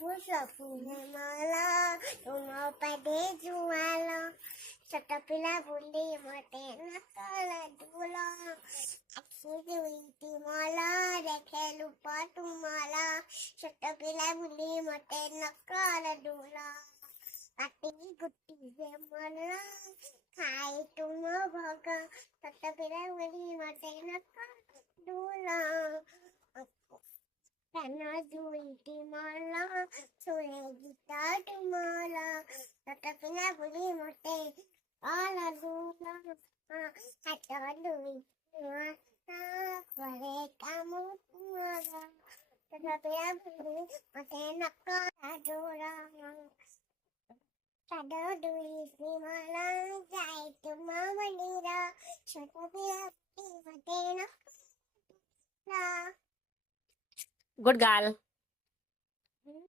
फुले मला तुम पदे जुवाला छोटा पिला बुंदी मोटे नकल दुला अक्षी जुईती मला देखेलू पा तुम्हाला छोटा पिला बुंदी मोटे नकल दुला काटी गुट्टी से मला खाई तुम भग छोटा पिला बुंदी मोटे नकल दुला त्यांना जुईती मला सोने गीता तुम्हाला तटकल्या बुली मोठे आला दुला हाता दुई वरे काम तुम्हाला तटकल्या बुली मोठे नका डोळा साडा दुई मला जाय तुम्हा मंदिरा छोटया मोठे नका गुड गर्ल.